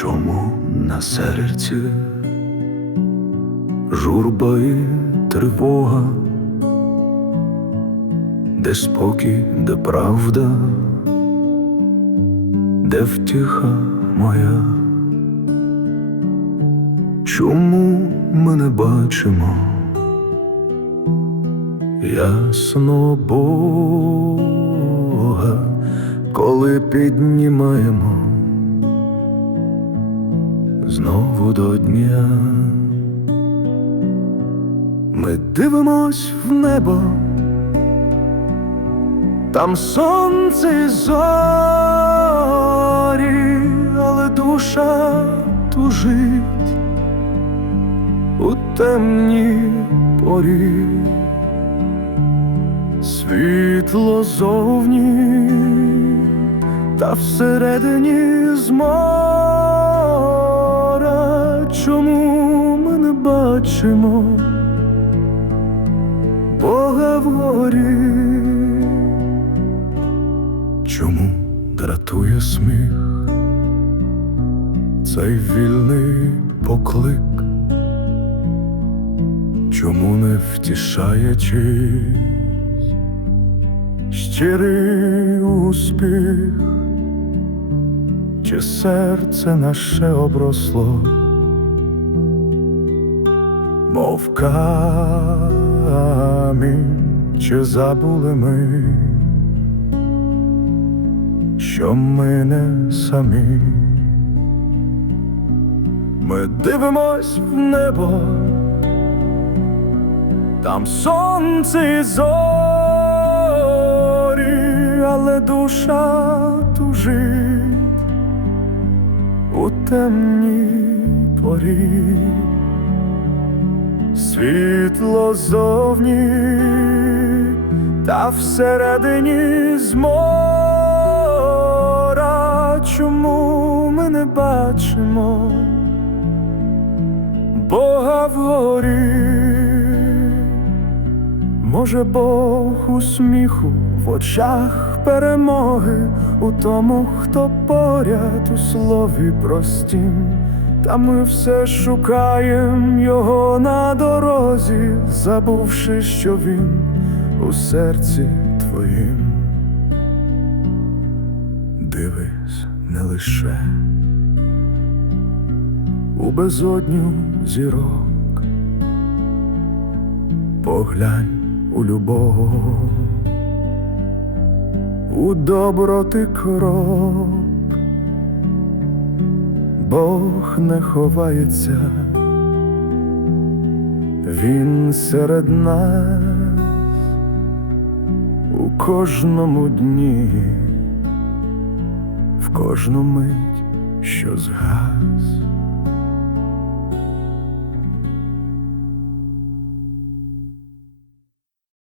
Чому на серці? Журба і тривога, де спокій, де правда, де втіха моя? Чому ми не бачимо? Ясно Бога, коли піднімаємо знову до дня? Ми дивимось в небо, там сонце і зорі, але душа тужить у темній порі, світло зовні, та всередині змора, чому ми не бачимо Бога вгорі? Чому дратує сміх, цей вільний поклик? Чому не втішає чийсь щирий успіх, чи серце наше обросло, мов камінь, чи забули ми, що ми не самі, ми дивимось в небо. Там сонце і зорі, але душа тужить у темній порі, світло зовні, та всередині змора, чому ми не бачимо Бога вгорі? Може, Бог у сміху в очах перемоги, у тому, хто поряд у слові простім, та ми все шукаєм його на дорозі, забувши, що він у серці твоїм. Дивись не лише у безодню зірок, поглянь у любов, у доброти крок, Бог не ховається, Він серед нас у кожному дні, в кожну мить, що згас.